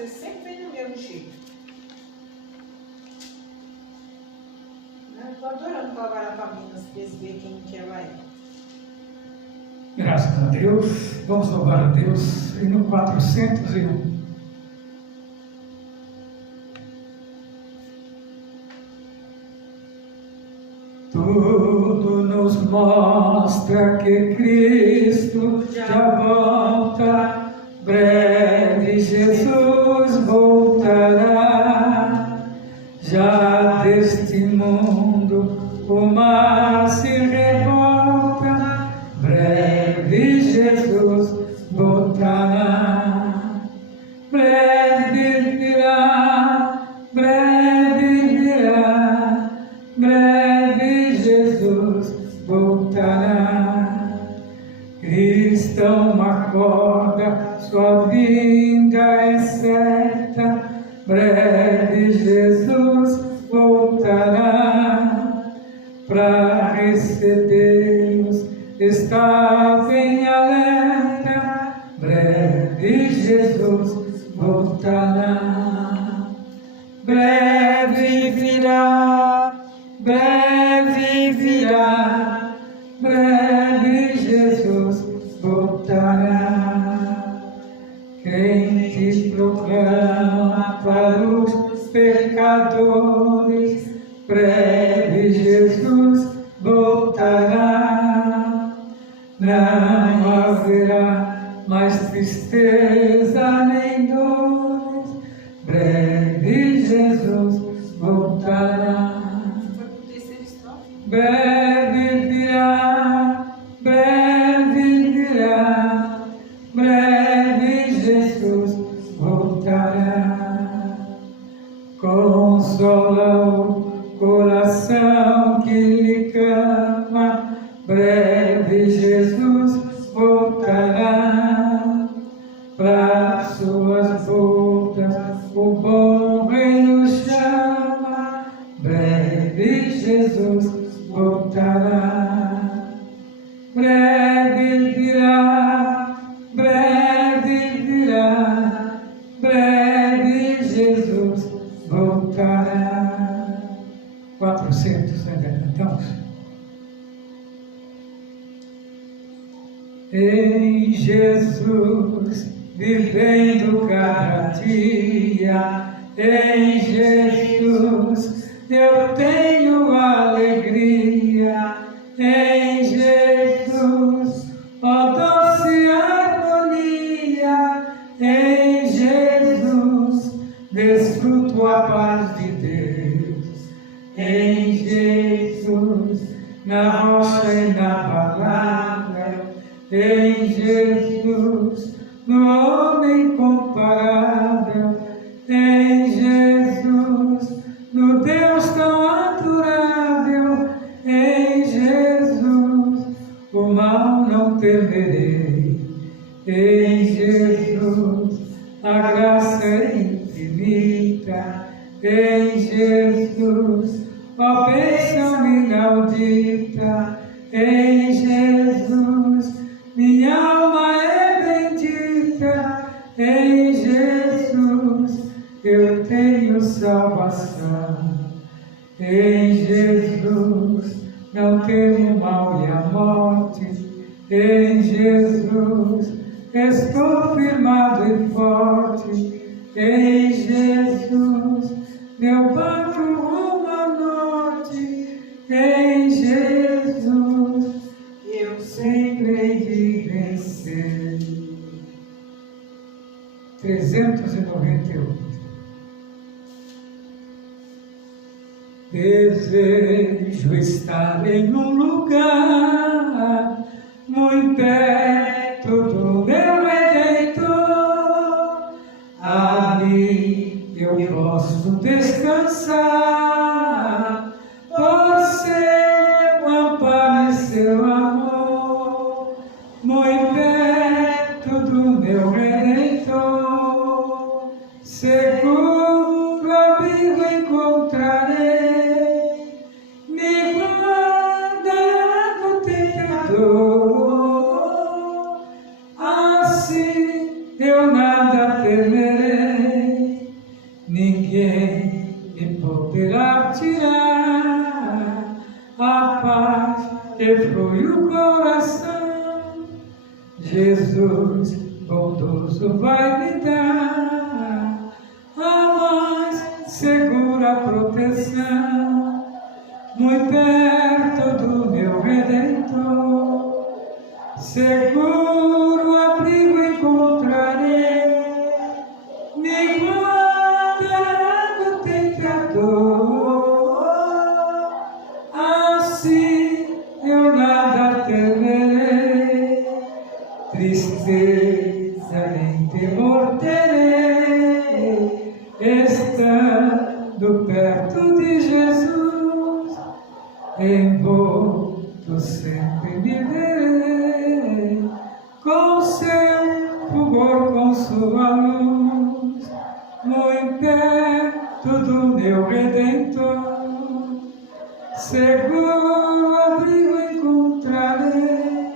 você sempre vem do mesmo jeito. Eu estou adorando colaborar com a Minas, para eles verem quem que ela é. Graças a Deus, vamos louvar a Deus. E no 401. Tudo nos mostra que Cristo já volta, breve Jesus voltará. Já deste mundo o mar se revolta, breve Jesus voltará. Breve virá, breve virá, breve Jesus voltará. Cristão, acorda, sua vinda é certa, breve Jesus voltará. Para receber-nos está bem alerta, breve Jesus voltará. Breve virá, breve virá, breve Jesus voltará. Crente proclama para os pecadores, breve Jesus voltará. Não haverá mais tristeza nem dores, breve Jesus voltará. Breve virá, breve virá, breve Jesus voltará. Consola o coração que lhe clama, breve Jesus voltará. Para suas bodas o bom rei nos chama, breve Jesus voltará. Breve virá, breve virá, breve Jesus voltará. 400, ainda cantamos? Em Jesus, vivendo cada dia, em Jesus, eu tenho alegria, em Jesus, ó doce harmonia, em Jesus, desfruto a paz de Deus, em Jesus, na rocha e na palavra, em Jesus, no homem comparável, em Jesus, no Deus tão adorável, em Jesus, o mal não temerei, em Jesus, a graça é infinita, em Jesus, ó bênção inaudita, em Jesus, minha alma é bendita, em Jesus eu tenho salvação, em Jesus não temo o mal e a morte, em Jesus estou firmado e forte, em Jesus meu barco rumo ao norte, em Jesus eu sempre hei de vencer. 398. Desejo estar em um lugar muito perto do meu Redentor. Ali eu posso descansar, por seu amparo e seu amor, muito perto do meu Redentor. Seguro abrigo encontrarei, me guardará do tentador. Assim eu nada temerei, ninguém me poderá tirar a paz que flui o coração. Jesus bondoso vai me dar a mais segura proteção, muito perto do meu Redentor. Seguro abrigo encontrarei, me guardará do tentador. Assim eu nada temerei, tristeza nem temor terei, estando perto de Jesus, envolto sempre me verei, com seu fulgor, com sua luz, muito perto do meu Redentor. Seguro abrigo encontrarei,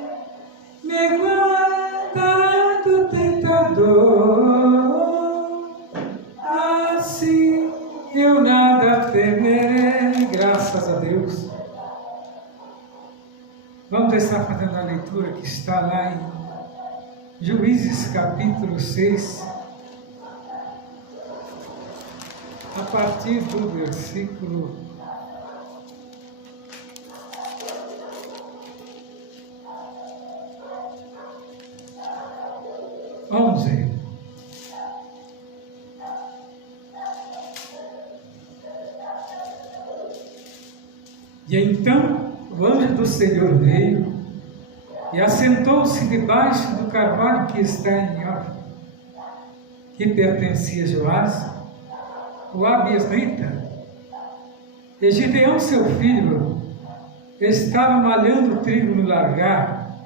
me guardará do tentador. Assim eu nada temerei. Graças a Deus. Vamos estar fazendo a leitura que está lá em Juízes capítulo 6, a partir do versículo 11. E então o anjo do Senhor veio e assentou-se debaixo do carvalho que está em Ofra, que pertencia a Joás, o abiesrita. E Gideão, seu filho, estava malhando trigo no largar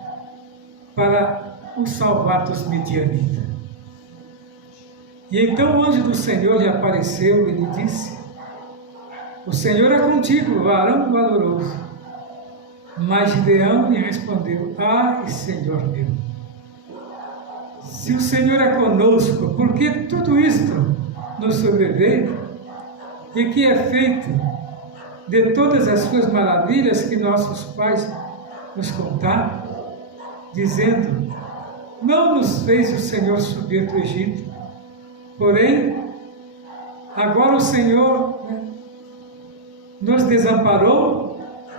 para o salvar dos midianitas. E então o anjo do Senhor lhe apareceu e lhe disse: o Senhor é contigo, varão valoroso. Mas Gideão lhe respondeu: ai, Senhor meu, se o Senhor é conosco, por que tudo isto nos sobreveio? E que é feito de todas as suas maravilhas que nossos pais nos contaram, dizendo: não nos fez o Senhor subir do Egito, porém agora o Senhor nos desamparou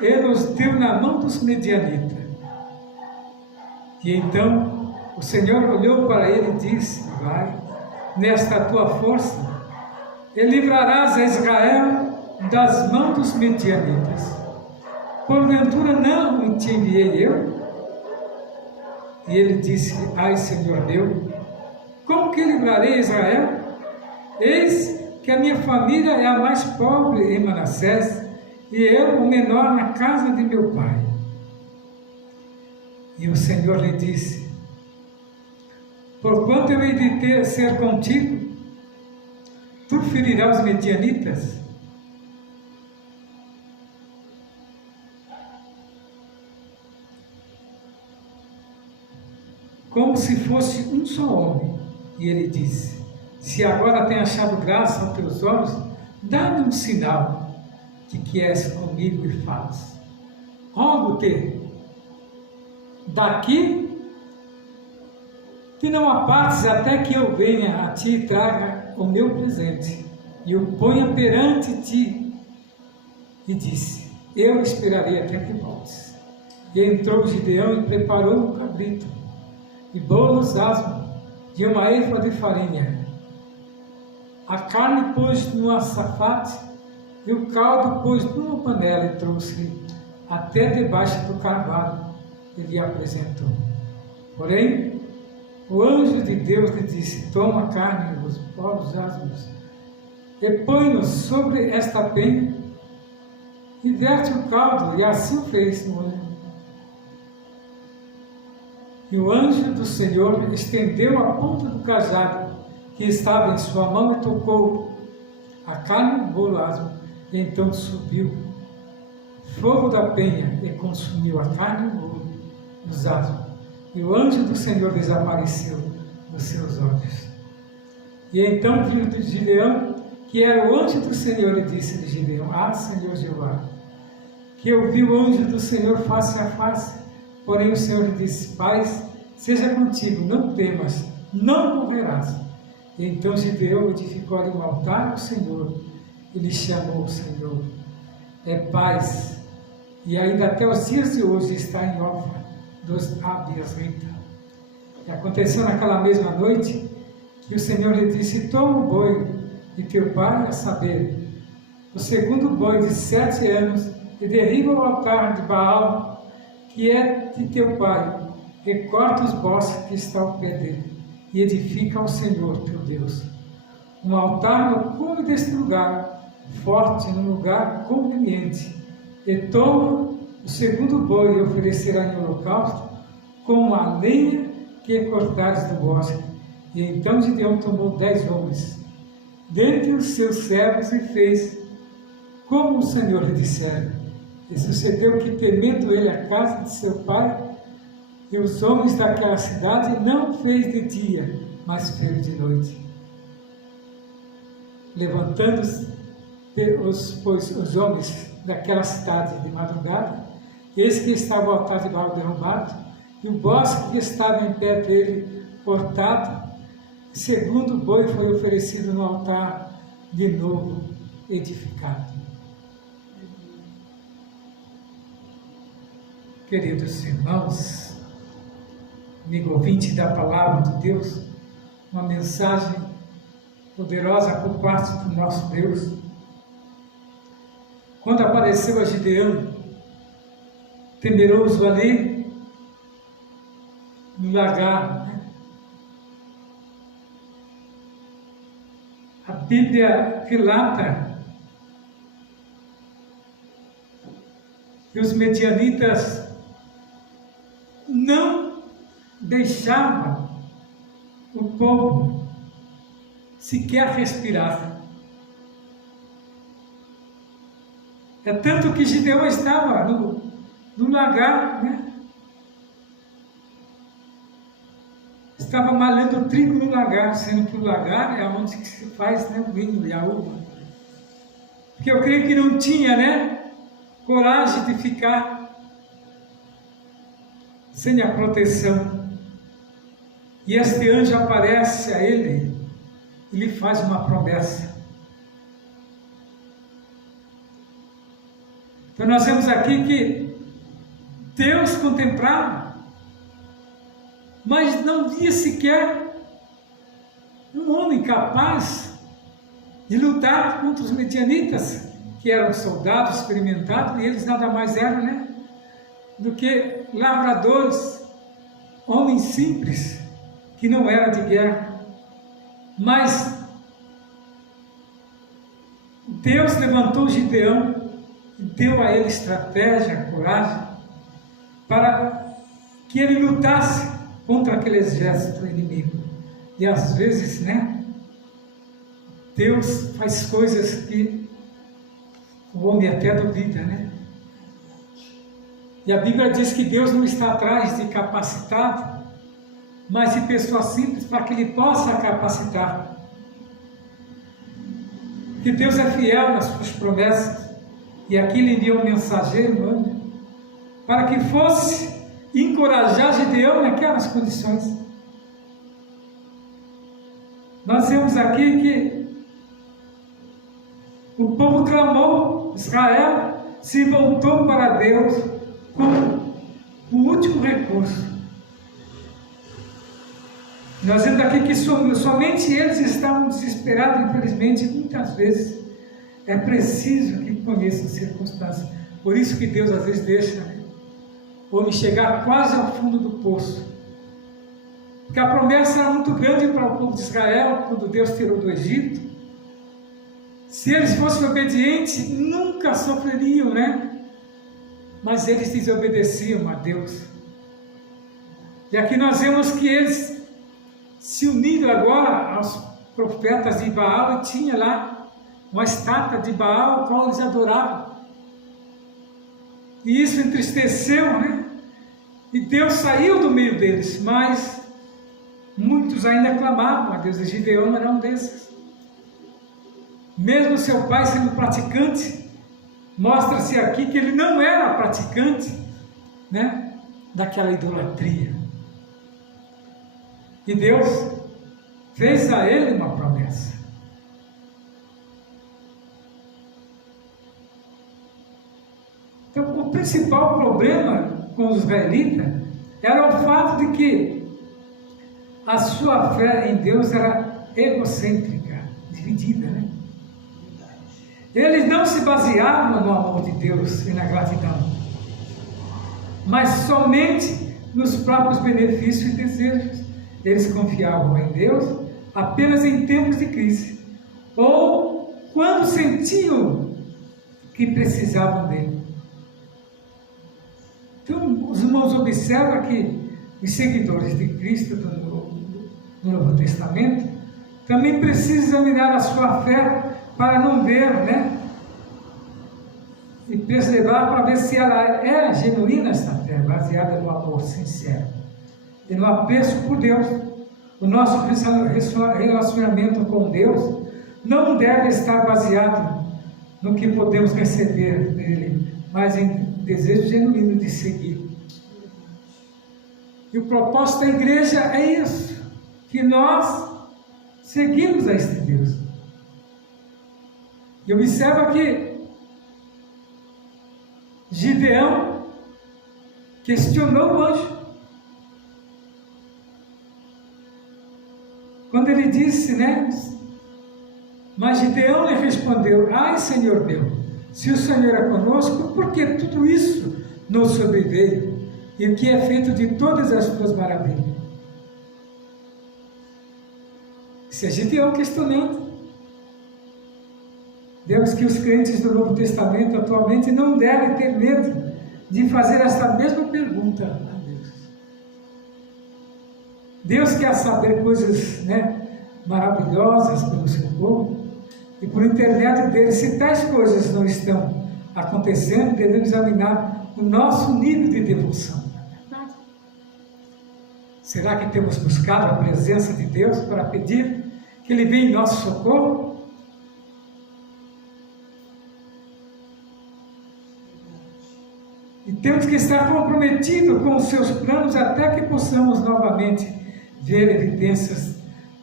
e nos deu na mão dos medianitas. E então o Senhor olhou para ele e disse: vai, nesta tua força, e livrarás a Israel das mãos dos medianitas. Porventura não te enviei eu? E ele disse: ai, Senhor meu, como que livrarei Israel? Eis que a minha família é a mais pobre em Manassés, e eu o menor na casa de meu pai. E o Senhor lhe disse: porquanto eu hei de ser contigo, tu ferirás os medianitas. Como se fosse um só homem. E ele disse: se agora tem achado graça aos teus olhos, dá-me um sinal de que és comigo e falas. Rogo-te, daqui, que não apartes até que eu venha a ti e traga o meu presente, e o ponha perante ti. E disse: eu esperarei até que voltes. E entrou Gideão e preparou o cabrito, e bolos asmos, de uma efa de farinha. A carne pôs no açafate, e o caldo pôs numa panela, e trouxe até debaixo do carvalho, e lhe apresentou. Porém, o anjo de Deus lhe disse: toma a carne e os bolos asmos, e põe-nos sobre esta penha, e verte o caldo. E assim o fez no anjo. E o anjo do Senhor estendeu a ponta do cajado que estava em sua mão e tocou a carne do bolo asmo. E então subiu fogo da penha e consumiu a carne e o bolo dos asmos. E o anjo do Senhor desapareceu dos seus olhos. E então Gideão que era o anjo do Senhor, e disse-lhe Gideão: Ah, Senhor Jeová, que eu vi o anjo do Senhor face a face. Porém o Senhor lhe disse: Paz seja contigo, não temas, não morrerás. E então Gideão edificou ali um altar ao Senhor, e lhe chamou o Senhor. É paz, e ainda até os dias de hoje está em Ofra dos Abiasrita. E aconteceu naquela mesma noite que o Senhor lhe disse: Toma o boi de teu pai, a saber, o segundo boi de 7 anos, e derriba o altar de Baal, que é de teu pai, e corta os bosques que estão ao pé dele, e edifica ao Senhor teu Deus um altar no cume deste lugar, forte, num lugar conveniente, e toma o segundo boi e oferecerá em holocausto com a lenha que cortares do bosque. E então Gideão tomou 10 homens dentre os seus servos e fez como o Senhor lhe dissera. E sucedeu que, temendo ele a casa de seu pai e os homens daquela cidade, não fez de dia, mas fez de noite. Levantando-se os homens daquela cidade de madrugada, eis que estava o altar de Baal derrubado, e o bosque que estava em pé dele cortado. Segundo boi foi oferecido no altar, de novo edificado. Queridos irmãos, amigo ouvinte da Palavra de Deus, uma mensagem poderosa por parte do nosso Deus. Quando apareceu a Gideão, temeroso ali, no lagar, a Bíblia relata que os medianitas não deixavam o povo sequer respirar. É tanto que Gideão estava no lagar, estava malhando trigo no lagar, sendo que o lagar é onde se faz o vinho e a uva. Porque eu creio que não tinha, coragem de ficar sem a proteção. E este anjo aparece a ele e lhe faz uma promessa. Então nós vemos aqui que Deus contemplava, mas não via sequer um homem capaz de lutar contra os medianitas, que eram soldados experimentados, e eles nada mais eram, do que lavradores, homens simples, que não eram de guerra. Mas Deus levantou Gideão e deu a ele estratégia, coragem, para que ele lutasse contra aquele exército inimigo. E às vezes, Deus faz coisas que o homem até duvida, E a Bíblia diz que Deus não está atrás de capacitado, mas de pessoas simples, para que Ele possa capacitar. Que Deus é fiel nas suas promessas, e aqui Ele enviou um mensageiro, para que fosse encorajar Gideão naquelas condições. Nós vemos aqui que o povo clamou, Israel se voltou para Deus como o último recurso. Nós vemos aqui que somente eles estavam desesperados, infelizmente, muitas vezes é preciso que conheçam as circunstâncias. Por isso que Deus às vezes deixa o homem chegar quase ao fundo do poço. Porque a promessa era muito grande para o povo de Israel, quando Deus tirou do Egito. Se eles fossem obedientes, nunca sofreriam, Mas eles desobedeciam a Deus. E aqui nós vemos que eles se uniram agora aos profetas de Baal, e tinha lá uma estátua de Baal, a qual eles adoravam. E isso entristeceu, E Deus saiu do meio deles, mas muitos ainda clamavam a Deus, e Gideão era um desses. mesmo seu pai sendo praticante, mostra-se aqui que ele não era praticante, né, daquela idolatria. E Deus fez a ele uma promessa. Então, o principal problema com os israelitas era o fato de que a sua fé em Deus era egocêntrica, dividida, né? Eles não se baseavam no amor de Deus e na gratidão, mas somente nos próprios benefícios e desejos. Eles confiavam em Deus apenas em tempos de crise, ou quando sentiam que precisavam dele. Então, os irmãos observam que os seguidores de Cristo do Novo Testamento também precisam examinar a sua fé para não ver, né? E preservar para ver se ela é genuína, esta fé, baseada no amor sincero e no apreço por Deus. O nosso relacionamento com Deus não deve estar baseado no que podemos receber dele, mas em desejo genuíno de seguir. E o propósito da igreja é isso, que nós seguimos a este Deus. E observa que Gideão questionou o anjo. Quando ele disse, né? Mas Gideão lhe respondeu: ai, Senhor meu, se o Senhor é conosco, por que tudo isso nos sobreveio? E o que é feito de todas as tuas maravilhas? Isso é Gideão questionando. Vemos que os crentes do Novo Testamento atualmente não devem ter medo de fazer esta mesma pergunta a Deus. Deus quer saber coisas, né, maravilhosas pelo seu povo, e por intermédio dele, se tais coisas não estão acontecendo, devemos examinar o nosso nível de devoção. Será que temos buscado a presença de Deus para pedir que Ele venha em nosso socorro? E temos que estar comprometidos com os seus planos até que possamos novamente ver evidências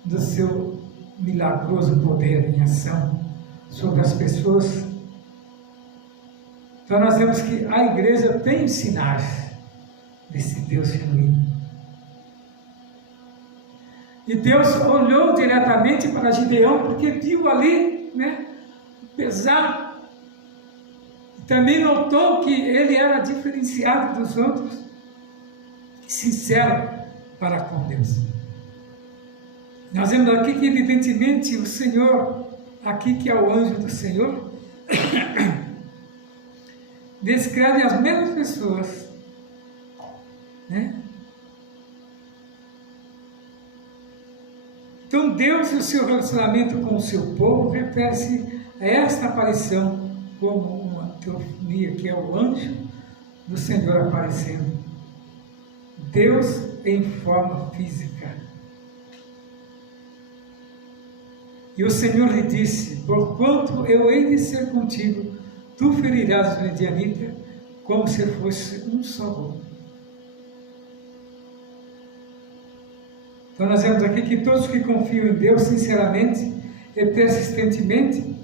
do seu milagroso poder em ação sobre as pessoas. Então nós vemos que a igreja tem sinais desse Deus genuíno. E Deus olhou diretamente para Gideão, porque viu ali, né, o pesar. Também notou que ele era diferenciado dos outros, sincero para com Deus. Nós vemos aqui que, evidentemente, o Senhor, aqui que é o anjo do Senhor, descreve as mesmas pessoas, né? Então, Deus e o seu relacionamento com o seu povo refere-se a esta aparição como uma teofania, que é o anjo do Senhor aparecendo. Deus em forma física. E o Senhor lhe disse: porquanto eu hei de ser contigo, tu ferirás os medianitas como se fosse um só homem. Então nós vemos aqui que todos que confiam em Deus sinceramente e persistentemente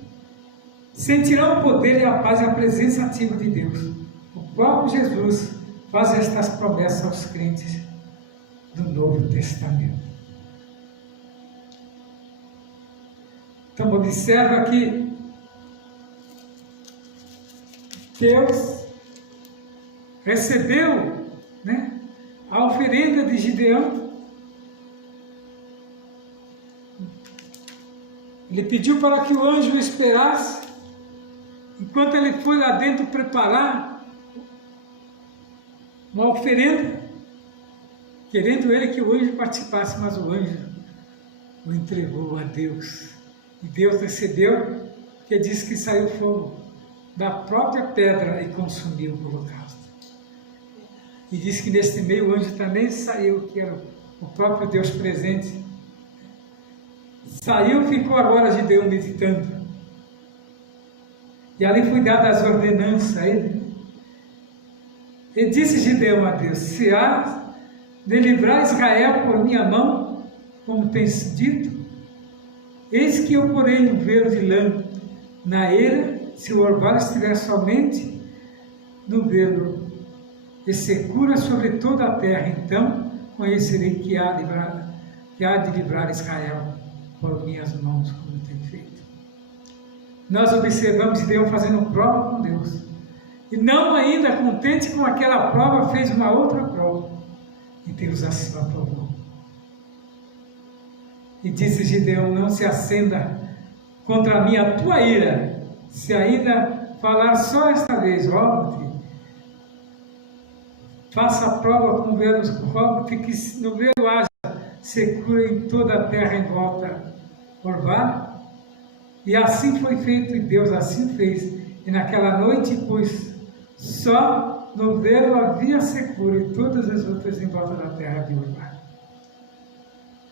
sentirão o poder e a paz e a presença ativa de Deus. O próprio Jesus faz estas promessas aos crentes do Novo Testamento. Então observa que Deus recebeu, né, a oferenda de Gideão. Ele pediu para que o anjo o esperasse, enquanto ele foi lá dentro preparar uma oferenda, querendo ele que o anjo participasse, mas o anjo o entregou a Deus. E Deus recebeu, porque diz que saiu fogo da própria pedra e consumiu o holocausto. E diz que neste meio o anjo também saiu, que era o próprio Deus presente. Saiu, ficou agora Gideão meditando E ali foi dada as ordenanças a ele. E disse Gideão a Deus: se há de livrar Israel por minha mão, como tens dito, eis que eu porei um velo de lã na eira, se o orvalho estiver somente no velo, e secura sobre toda a terra, então conhecerei que há de livrar Israel por minhas mãos, como tem feito. Nós observamos Gideão fazendo prova com Deus. E não ainda contente com aquela prova, fez uma outra prova. E Deus assim aprovou. E disse Gideão: não se acenda contra mim a tua ira, se ainda falar só esta vez, rogo-te, faça a prova com velos, rogo-te que no velo haja secura em toda a terra em volta orvalho. E assim foi feito, e Deus assim fez. E naquela noite, pois só no velo havia secura, e todas as outras em volta da terra havia orvalho.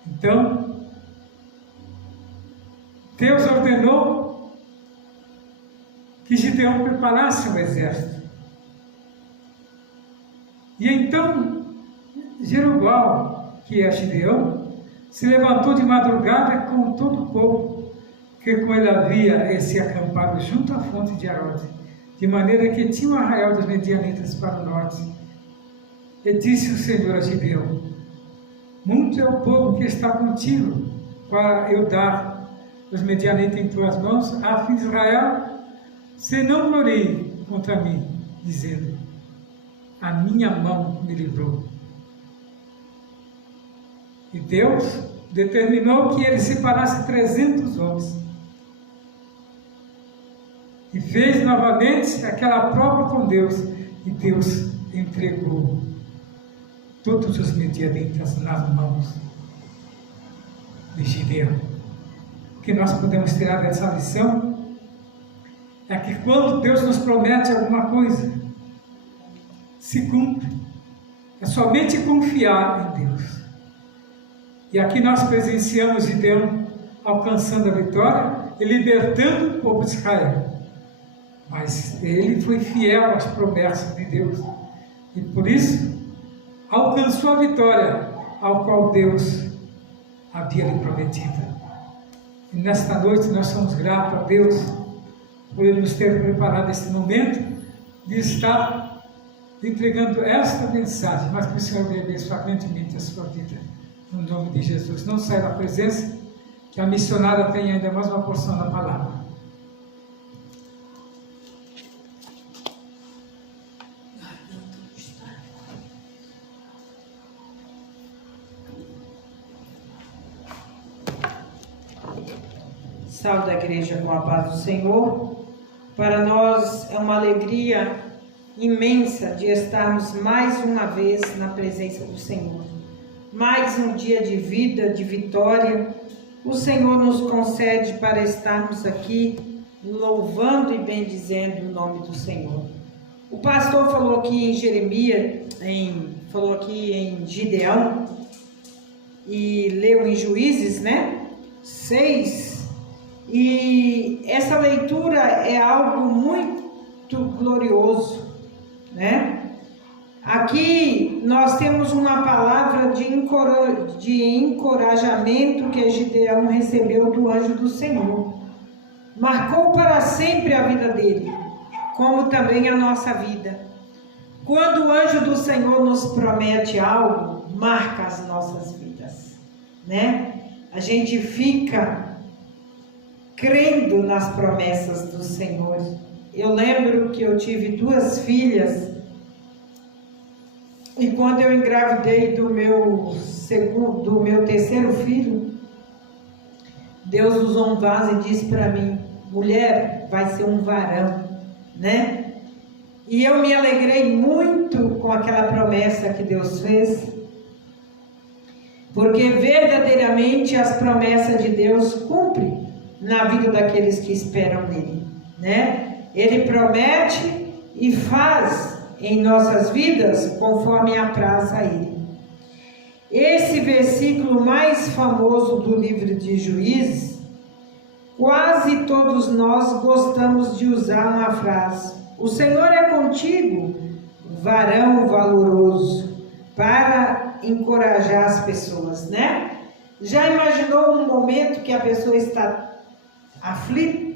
Então, Deus ordenou que Gideão preparasse um exército. E então, Jerubal, que é Gideão, se levantou de madrugada com todo o povo que com ele havia se acampado junto à fonte de Arode, de maneira que tinha o arraial dos medianitas para o norte. E disse o Senhor a Gideão: muito é o povo que está contigo, para eu dar os medianitas em tuas mãos, a fim de Israel se não glorie contra mim, dizendo: a minha mão me livrou. E Deus determinou que ele separasse 300 homens. E fez novamente aquela prova com Deus. E Deus entregou todos os medianitas nas mãos de Gideão. O que nós podemos tirar dessa lição é que quando Deus nos promete alguma coisa, se cumpre. É somente confiar em Deus. E aqui nós presenciamos Gideão alcançando a vitória e libertando o povo de Israel. Mas ele foi fiel às promessas de Deus. E por isso alcançou a vitória ao qual Deus havia lhe prometido. E nesta noite nós somos gratos a Deus por Ele nos ter preparado este momento de estar entregando esta mensagem, mas que o Senhor abençoe grandemente a sua vida, no nome de Jesus. Não saia da presença, que a missionária tenha ainda mais uma porção da palavra. Salve a igreja com a paz do Senhor. Para nós é uma alegria imensa de estarmos mais uma vez na presença do Senhor. Mais um dia de vida, de vitória, o Senhor nos concede para estarmos aqui louvando e bendizendo o nome do Senhor. O pastor falou aqui em Jeremias, falou aqui em Gideão e leu em Juízes, 6. E essa leitura é algo muito glorioso, Aqui nós temos uma palavra de encorajamento que Gideão recebeu do anjo do Senhor. Marcou para sempre a vida dele, como também a nossa vida. Quando o anjo do Senhor nos promete algo, marca as nossas vidas, A gente fica crendo nas promessas do Senhor. Eu lembro que eu tive 2 filhas, e quando eu engravidei do meu terceiro filho, Deus usou um vaso e disse para mim: mulher, vai ser um varão, E eu me alegrei muito com aquela promessa que Deus fez, porque verdadeiramente as promessas de Deus cumprem na vida daqueles que esperam nele, Ele promete e faz em nossas vidas conforme apraz a Ele. Esse versículo mais famoso do livro de Juízes, quase todos nós gostamos de usar uma frase: o Senhor é contigo, varão valoroso, para encorajar as pessoas, né? Já imaginou um momento que a pessoa está aflita?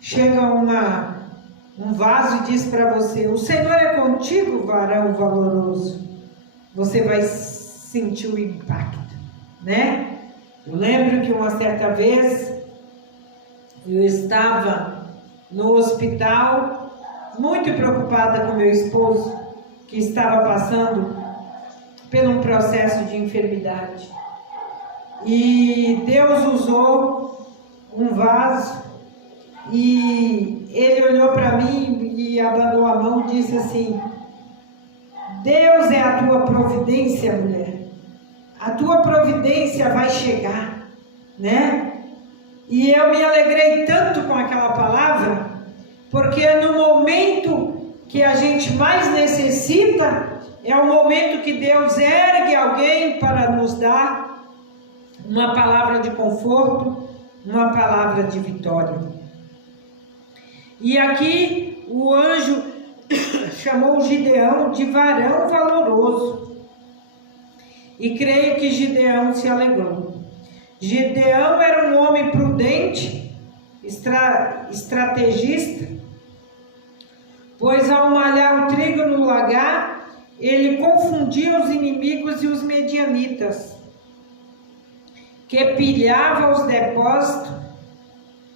Chega um vaso e diz para você: o Senhor é contigo, varão valoroso. Você vai sentir o impacto, né? Eu lembro que uma certa vez eu estava no hospital, muito preocupada com meu esposo, que estava passando por um processo de enfermidade. E Deus usou um vaso e ele olhou para mim e abanou a mão e disse assim: Deus é a tua providência, mulher. A tua providência vai chegar, né? E eu me alegrei tanto com aquela palavra, porque no momento que a gente mais necessita, é o momento que Deus ergue alguém para nos dar uma palavra de conforto, uma palavra de vitória. E aqui o anjo chamou Gideão de varão valoroso. E creio que Gideão se alegrou. Gideão era um homem prudente, estrategista, pois ao malhar o trigo no lagar, ele confundia os inimigos e os medianitas, que pilhava os depósitos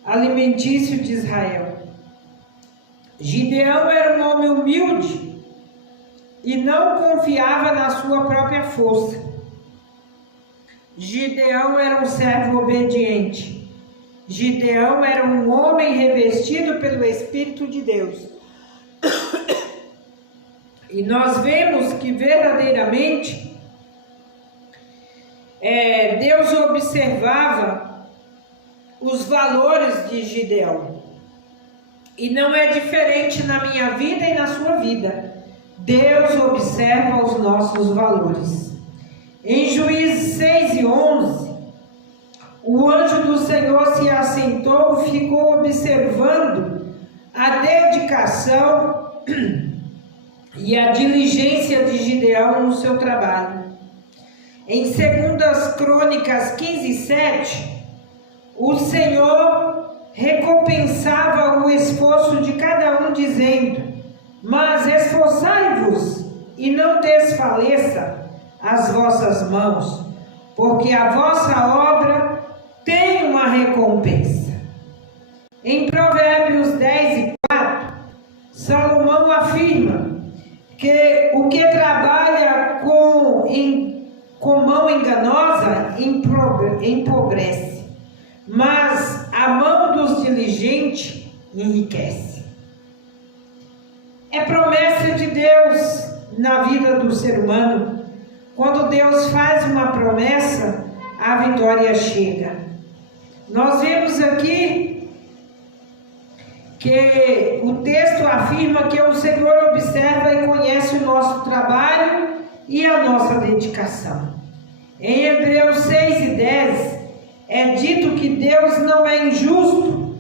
alimentícios de Israel. Gideão era um homem humilde e não confiava na sua própria força. Gideão era um servo obediente. Gideão era um homem revestido pelo Espírito de Deus. E nós vemos que verdadeiramente Deus observava os valores de Gideão. E não é diferente na minha vida e na sua vida. Deus observa os nossos valores. Em Juízes 6:11, o anjo do Senhor se assentou e ficou observando a dedicação e a diligência de Gideão no seu trabalho. Em 2 Crônicas 15:7, o Senhor recompensava o esforço de cada um, dizendo: mas esforçai-vos e não desfaleça as vossas mãos, porque a vossa obra tem uma recompensa. Em Provérbios 10:4, Salomão afirma que o que trabalha com mão enganosa empobrece, mas a mão dos diligentes enriquece. É promessa de Deus na vida do ser humano. Quando Deus faz uma promessa, a vitória chega. Nós vemos aqui que o texto afirma que o Senhor observa e conhece o nosso trabalho e a nossa dedicação. Em Hebreus 6:10 é dito que Deus não é injusto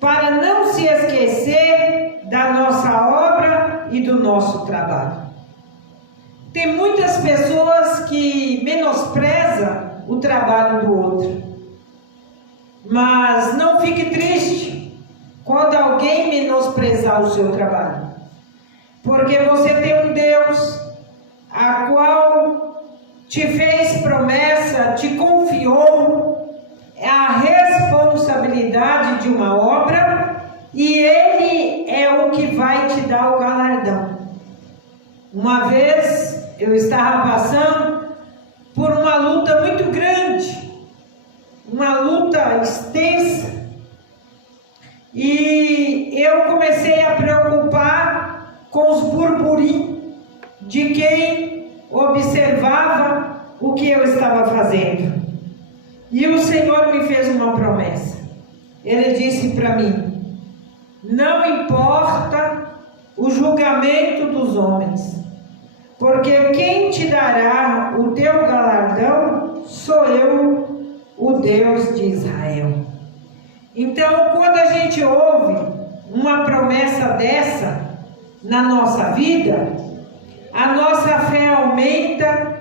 para não se esquecer da nossa obra e do nosso trabalho. Tem muitas pessoas que menosprezam o trabalho do outro. Mas não fique triste quando alguém menosprezar o seu trabalho. Porque você tem um Deus a qual te fez promessa, te confiou a responsabilidade de uma obra e Ele é o que vai te dar o galardão. Uma vez eu estava passando por uma luta muito grande, uma luta extensa, e eu comecei a preocupar com os burburinhos de quem observava o que eu estava fazendo. E o Senhor me fez uma promessa. Ele disse para mim: não importa o julgamento dos homens, porque quem te dará o teu galardão sou eu, o Deus de Israel. Então, quando a gente ouve uma promessa dessa na nossa vida, a nossa fé aumenta,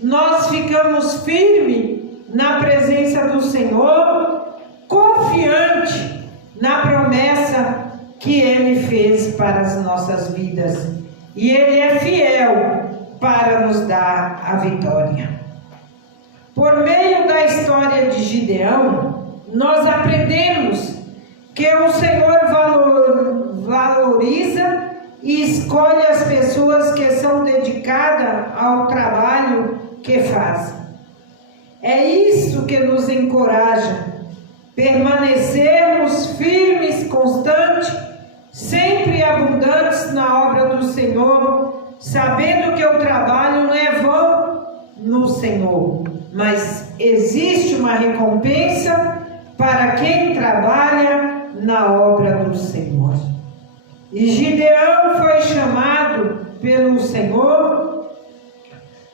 nós ficamos firmes na presença do Senhor, confiante na promessa que Ele fez para as nossas vidas. E Ele é fiel para nos dar a vitória. Por meio da história de Gideão, nós aprendemos que o Senhor valoriza e escolhe as pessoas que são dedicadas ao trabalho que fazem. É isso que nos encoraja, permanecermos firmes, constantes, sempre abundantes na obra do Senhor, sabendo que o trabalho não é vão no Senhor, mas existe uma recompensa para quem trabalha na obra do Senhor. E Gideão foi chamado pelo Senhor.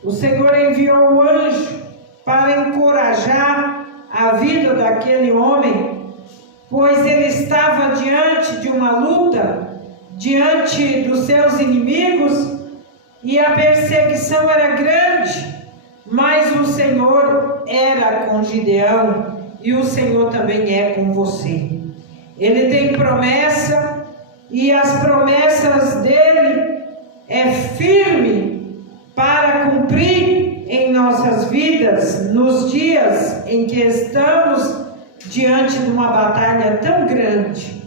O Senhor enviou o anjo para encorajar a vida daquele homem, pois ele estava diante de uma luta, diante dos seus inimigos, e a perseguição era grande, mas o Senhor era com Gideão, e o Senhor também é com você. Ele tem promessa, e as promessas dele é firme para cumprir em nossas vidas, nos dias em que estamos diante de uma batalha tão grande.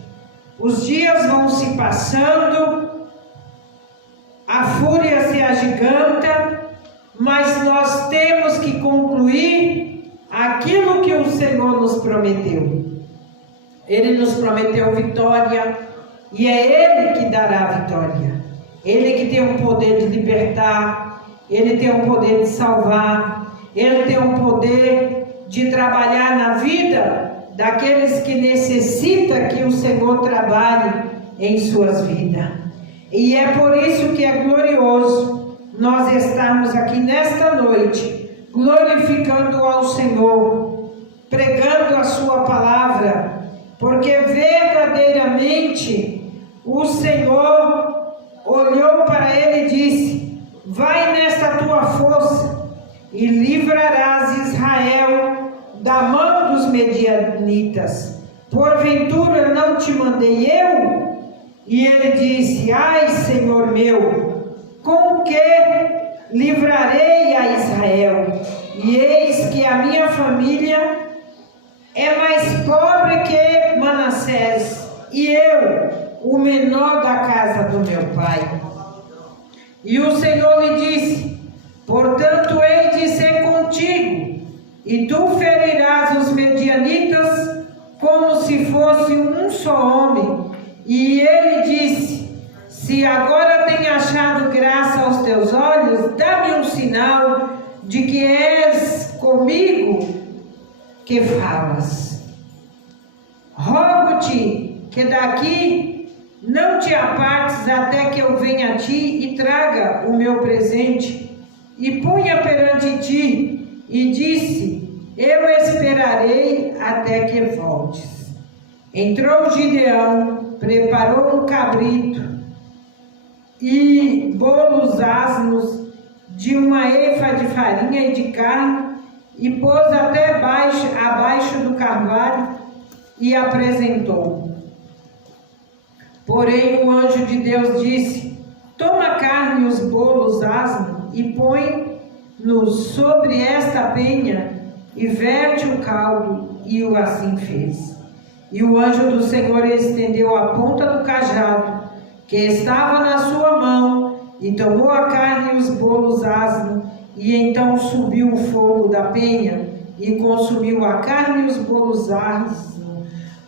Os dias vão se passando, a fúria se agiganta, mas nós temos que concluir aquilo que o Senhor nos prometeu. Ele nos prometeu vitória, e é Ele que dará a vitória. Ele que tem o poder de libertar, Ele tem o poder de salvar, Ele tem o poder de trabalhar na vida daqueles que necessitam que o Senhor trabalhe em suas vidas. E é por isso que é glorioso nós estarmos aqui nesta noite, glorificando ao Senhor, pregando a sua palavra, porque verdadeiramente o Senhor olhou para ele e disse: vai nesta tua força e livrarás Israel da mão dos medianitas. Porventura não te mandei eu? E ele disse: ai, Senhor meu, com que livrarei a Israel? E eis que a minha família é mais pobre que Manassés, e eu, o menor da casa do meu pai. E o Senhor lhe disse: portanto, hei de ser contigo, e tu ferirás os medianitas como se fosse um só homem. E ele disse: se agora tenho achado graça aos teus olhos, dá-me um sinal de que és comigo que falas. Rogo-te que daqui não te apartes até que eu venha a ti e traga o meu presente e ponha perante ti. E disse: eu esperarei até que voltes. Entrou Gideão, preparou um cabrito e bolos asmos de uma efa de farinha e de carne, e pôs até abaixo do carvalho e apresentou. Porém o anjo de Deus disse: toma a carne e os bolos asmos e põe-nos sobre esta penha e verte o caldo. E o assim fez. E o anjo do Senhor estendeu a ponta do cajado que estava na sua mão e tomou a carne e os bolos asmos, e então subiu o fogo da penha e consumiu a carne e os bolos asmos,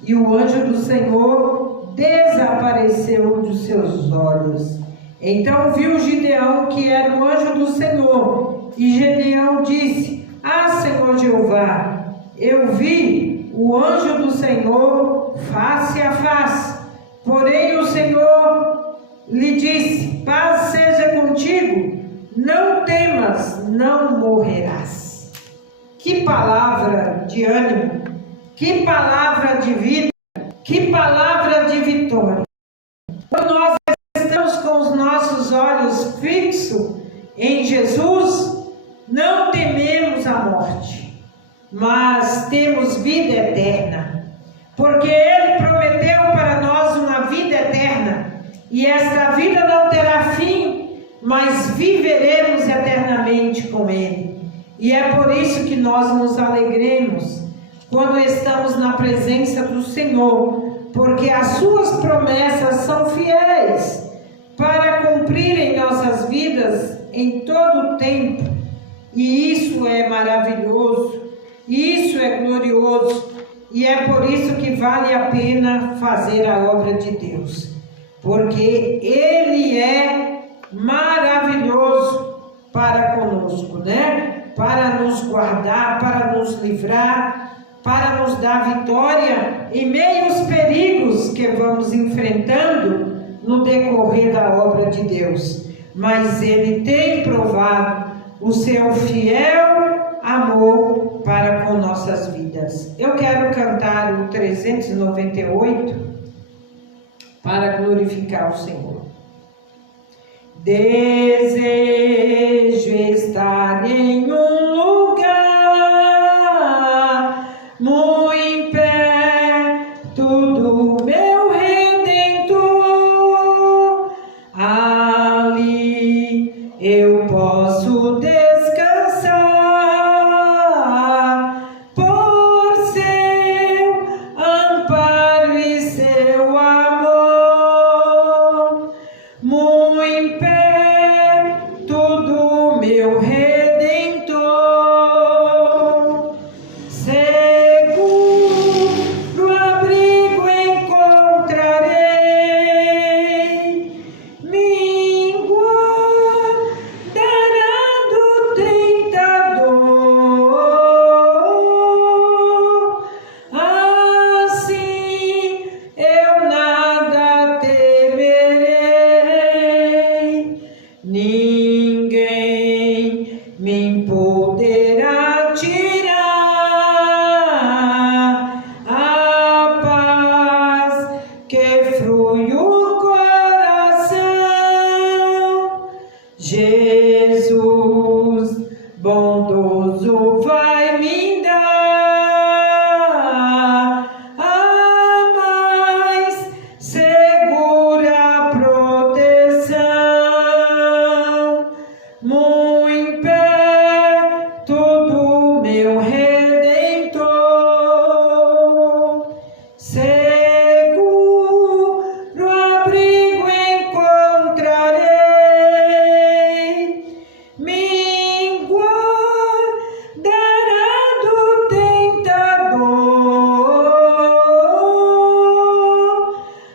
e o anjo do Senhor desapareceu dos seus olhos. Então viu Gideão que era o anjo do Senhor, e Gideão disse: ah, Senhor Jeová, eu vi o anjo do Senhor face a face. Porém o Senhor lhe disse: paz seja contigo, não temas, não morrerás. Que palavra de ânimo, Que palavra de vida, que palavra de vitória. Quando nós estamos com os nossos olhos fixos em Jesus, não tememos a morte, mas temos vida eterna, porque Ele prometeu para nós uma vida eterna, e esta vida não terá fim, mas viveremos eternamente com Ele. E é por isso que nós nos alegremos quando estamos na presença do Senhor, porque as suas promessas são fiéis para cumprir em nossas vidas em todo o tempo. E isso é maravilhoso, isso é glorioso, e é por isso que vale a pena fazer a obra de Deus, porque Ele é maravilhoso para conosco, né? Para nos guardar, para nos livrar, para nos dar vitória em meio aos perigos que vamos enfrentando no decorrer da obra de Deus. Mas Ele tem provado o seu fiel amor para com nossas vidas. Eu quero cantar o 398 para glorificar o Senhor. Desejo estar em um lugar muito perto do meu Redentor. Ali eu posso descansar por seu amparo e seu amor. Muito perto do meu Redentor, seguro abrigo encontrarei, me guardará do tentador. Assim eu nada temerei, ninguém me poderá tirar a paz que flui o coração. Jesus bondoso vai me dar a mais segura proteção, muito perto do meu Redentor, seguro abrigo encontrarei, me guardará do tentador.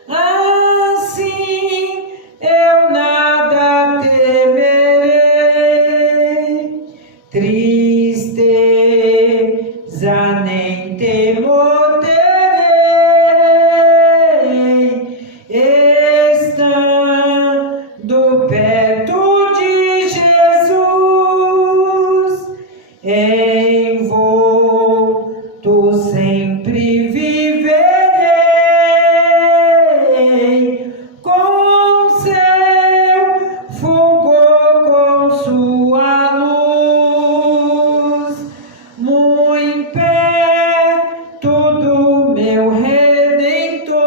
Assim eu nada temerei, tristeza nem temor terei, estando perto de Jesus, envolto sempre viverei, com seu fulgor, com sua luz, muito perto do meu Redentor,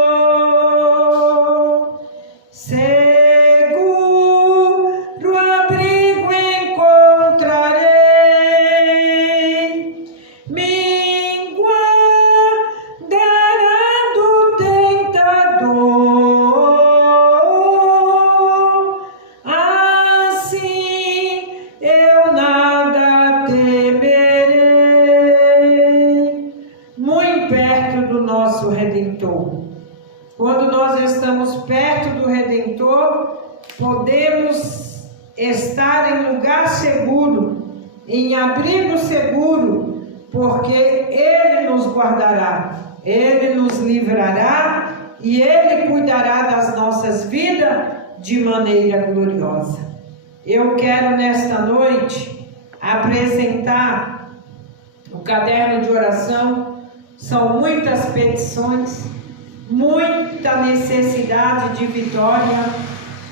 seguro abrigo encontrarei, me guardará do tentador. Assim eu nada temerei, muito perto do nosso Redentor. Quando nós estamos perto do Redentor, podemos estar em lugar seguro, em abrigo seguro, porque Ele nos guardará, Ele nos livrará e Ele cuidará das nossas vidas de maneira gloriosa. Eu quero nesta noite apresentar o caderno de oração São muitas petições, muita necessidade de vitória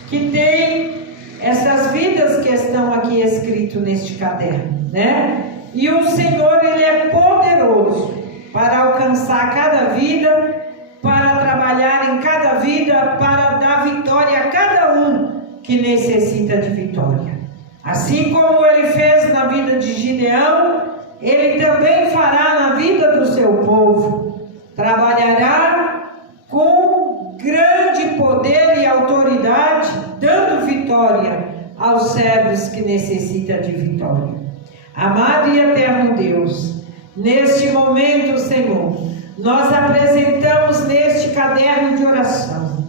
que tem essas vidas que estão aqui escritas neste caderno, né? E o Senhor, Ele é poderoso para alcançar cada vida, para trabalhar em cada vida, para dar vitória a cada um que necessita de vitória. Assim como Ele fez na vida de Gideão, Ele também fará na vida do seu povo. Trabalhará com grande poder e autoridade, dando vitória aos servos que necessitam de vitória. Amado e eterno Deus, neste momento, Senhor, nós apresentamos neste caderno de oração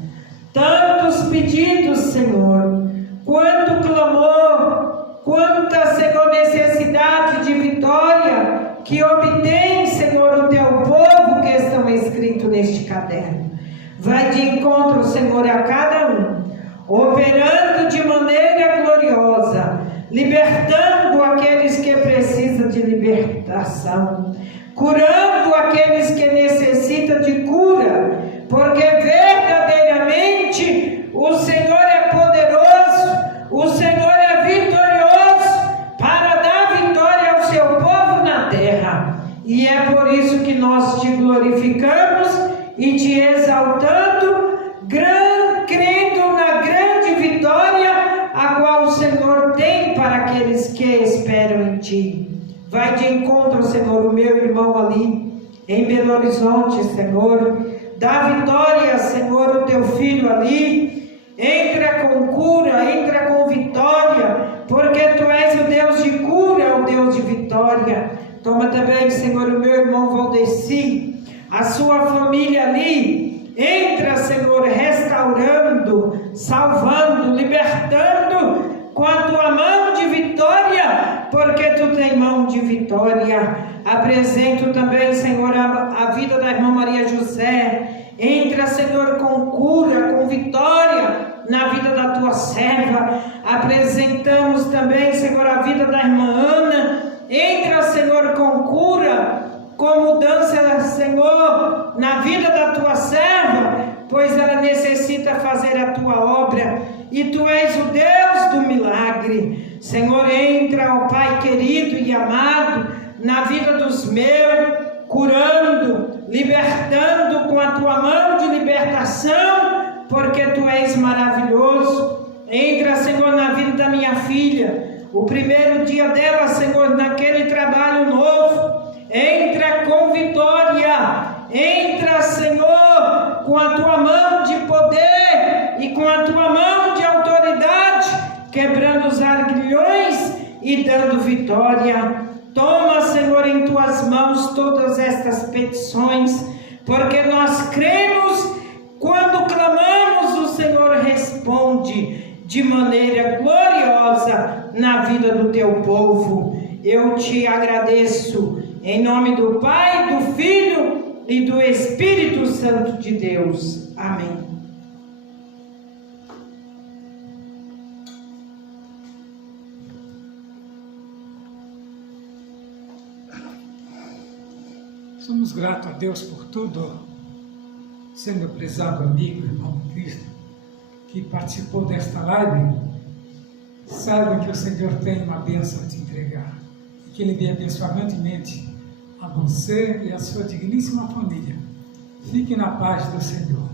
tantos pedidos, Senhor, quanto clamor, quanta, Senhor, necessidade de vitória que obtém, Senhor, o teu povo que estão escritos neste caderno. Vai de encontro, Senhor, a cada um, operando de maneira gloriosa, libertando aqueles que precisam de libertação, curando aqueles que necessitam de cura, porque verdadeiramente o Senhor é poderoso, o Senhor é vitorioso para dar vitória ao seu povo na terra. E é por isso que nós te glorificamos e te exaltando, crendo na grande vitória a qual o Senhor tem para aqueles que esperam em ti. Vai de encontro, Senhor, o meu irmão ali em Belo Horizonte, Senhor. Dá vitória, Senhor, o teu filho ali. Entra com cura, entra com vitória, porque tu és o Deus de cura, o Deus de vitória. Toma também, Senhor, o meu irmão Valdeci, a sua família ali. Entra, Senhor, restaurando, salvando, libertando com a tua mão de vitória, porque tu tem mão de vitória. Apresento também, Senhor, a vida da irmã Maria José. Entra, Senhor, com cura, com vitória na vida da tua serva. Apresentamos também, Senhor, a vida da irmã Ana. Entra, Senhor, com cura, com mudança, Senhor, na vida da tua serva, pois ela necessita fazer a tua obra, e tu és o Deus do milagre. Senhor, entra, ó Pai querido e amado, na vida dos meus, curando, libertando com a tua mão de libertação, porque tu és maravilhoso. Entra, Senhor, na vida da minha filha, o primeiro dia dela, Senhor, naquele trabalho novo. Entra com vitória, entra, Senhor, com a tua mão de poder e com a tua mão de autoridade, quebrando os arguilhões e dando vitória. Toma, Senhor, em tuas mãos todas estas petições, porque nós cremos, quando clamamos, o Senhor responde de maneira gloriosa na vida do teu povo. Eu te agradeço, em nome do Pai, do Filho e do Espírito Santo de Deus. Amém. Somos gratos a Deus por tudo, sendo prezado amigo, irmão Cristo, que participou desta live. Saiba que o Senhor tem uma bênção a te entregar, e que Ele venha abençoar grandemente a você e a sua digníssima família. Fique na paz do Senhor.